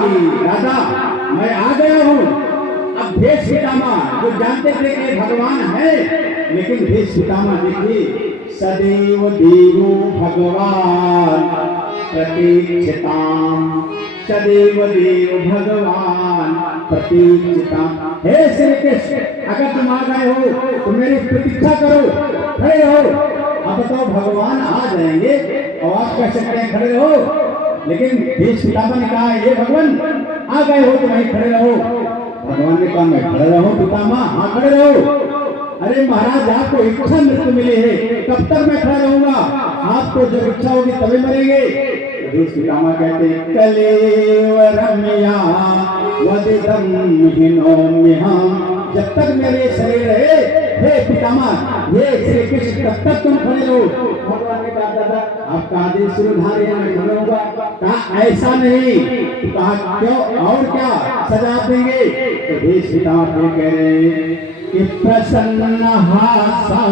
कि राजा मैं आ गया हूँ। अब भेष पितामह जो जानते थे कि भगवान है, लेकिन भेष पितामह देखिए सदैव देवो भगवान प्रतीक्षिताम, सदैव देव भगवान प्रतीक्षिताम। हे श्री कृष्ण, अगर तुम आ गए हो तो मेरी प्रतीक्षा करो, खड़े रहो। अब बताओ भगवान आ जाएंगे और आप कह सकते हैं खड़े रहो, लेकिन भेष पितामह ने कहा ये भगवान आ गए हो तो वहीं खड़े रहो। भगवान ने कहा मैं खड़े रहो पितामह, हाँ खड़े रहो। अरे महाराज आपको इच्छा मृत्यु मिली है, कब तक मैं खड़ा रहूंगा? आपको जब इच्छा होगी तभी मरेंगे। भेष पितामह कहते कलेव रम्या वदिदं हिनोम्यहम्, जब तक मेरे शरीर है हे पितामह हे श्री कृष्ण तब तक तुम खड़े रहो। भगवान ने कहा दादा आपका आदेश सिरधारी है, मैं खड़ा होऊंगा। कहा ऐसा नहीं, कहा क्यों और क्या सजा देंगे? तो भेष पितामह फिर कह रहे कि प्रसन्न हासा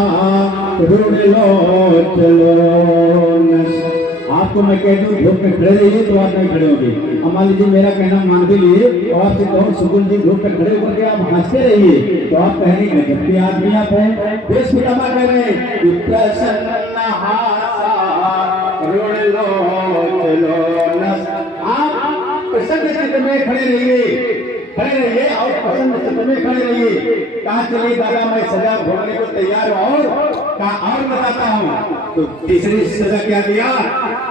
आपको मैं कह दूं धूप में खड़े रहिए तो आप नहीं खड़े होंगे। अब मान लीजिए मेरा कहना मान भी लिए और आपसे कहूँ सुकुल जी धूप में खड़े होकर के आप हंसते रहिए तो आप कहेंगे मैं कितनी आदमी आप हैं। भेष पितामह कह रहे हैं कि प्रसन्न हासा आप प्रसन्न चित्त में खड़े रहिए, खड़े रहिए और प्रसन्न चित्त में खड़े रहिए। कहा चलिए दादा मैं सजा भोगने को तैयार हूँ। कहा और बताता हूँ। तो तीसरी सजा क्या दिया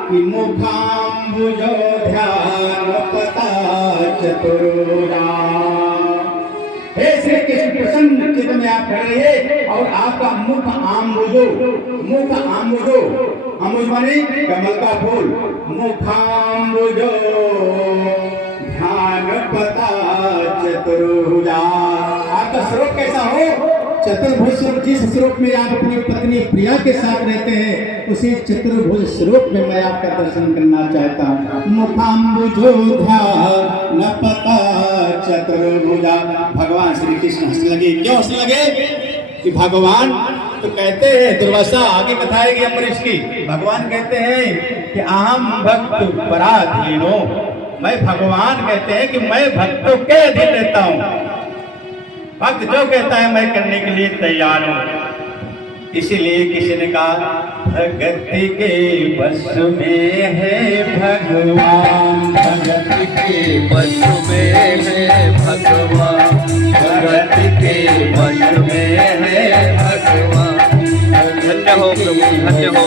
कि मुखाम्बुजो ध्यान पता चतुर्भुजा। हे श्री कृष्ण प्रसन्न चित्त में आप खड़े रहिए और आपका मुख आम्बुजो, मुख आम्बुजो, अम्बुज माने कमल का फूल, मुखाम्बुजो ध्यान पता चतुर्भुजा। आपका स्वरूप कैसा हो? चतुर्भुज स्वरूप। जिस स्वरूप में आप अपनी पत्नी प्रिया के साथ रहते हैं उसी चतुर्भुज स्वरूप में मैं आपका दर्शन करना चाहता हूँ। मुखाम्बुजो ध्यान पता चतुर्भुजा। भगवान श्री कृष्ण हंसने लगे। क्यों हंसने लगे? कि भगवान तो कहते हैं दुर्वासा आगे बताएगी अम्बरीश की। भगवान कहते हैं कि अहम भक्त पराधीनो, मैं भगवान कहते हैं कि मैं भक्तों के अधीन रहता हूँ। भक्त जो कहता है मैं करने के लिए तैयार हूँ। इसीलिए किसी ने कहा भगति के बस में है भगवान, भगति के बस में है भगवान, भगति के बस में है भगवान। धन्य हो प्रभु, धन्य हो।